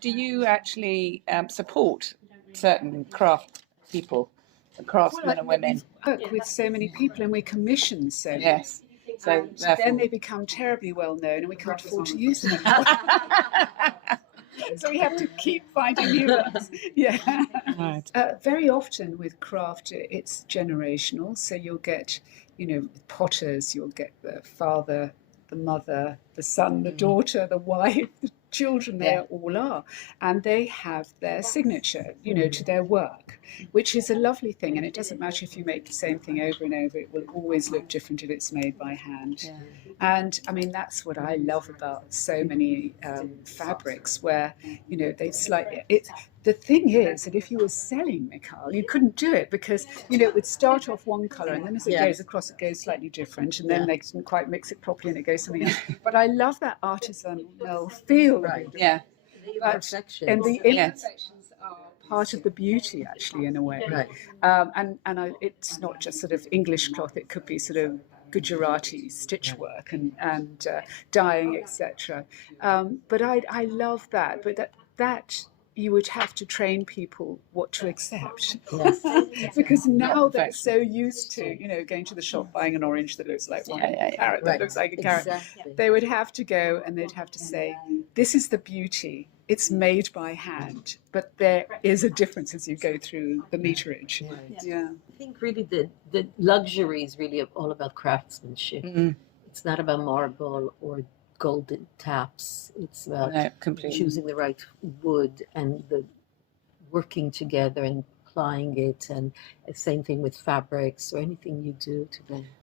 Do you actually support certain craft people, craftsmen and women? We work with so many people and we commission so many. Yes. So then they become terribly well known and we can't afford to use them. So we have to keep finding new ones. Yeah. Right. Very often with craft, it's generational. So you'll get, potters, you'll get the father, the mother, the son, the daughter, the wife, the children, they all are. And they have their signature, to their work, which is a lovely thing. And it doesn't matter if you make the same thing over and over, it will always look different if it's made by hand. Yeah. And I mean, that's what I love about so many fabrics where, they've slightly... The thing is that if you were selling, Michal, you couldn't do it because, it would start off one colour and then as it goes across, it goes slightly different. And then they didn't quite mix it properly and it goes something else. But I love that artisanal feel. Right. Yeah. Perfection. And the imperfections are part of the beauty, actually, in a way. Right. It's not just sort of English cloth. It could be sort of Gujarati stitch work and dyeing, etc. But I love that. But that you would have to train people what to accept. Yes. Because now they're so used to, going to the shop, buying an orange that looks like one, a carrot that looks like a carrot. Exactly. They would have to go and they'd have to say, this is the beauty. It's made by hand, but there is a difference as you go through the meterage. Right. Yeah. I think really the luxury is really all about craftsmanship. Mm-hmm. It's not about marble or golden taps. It's about choosing the right wood and the working together and applying it, and the same thing with fabrics or anything you do today.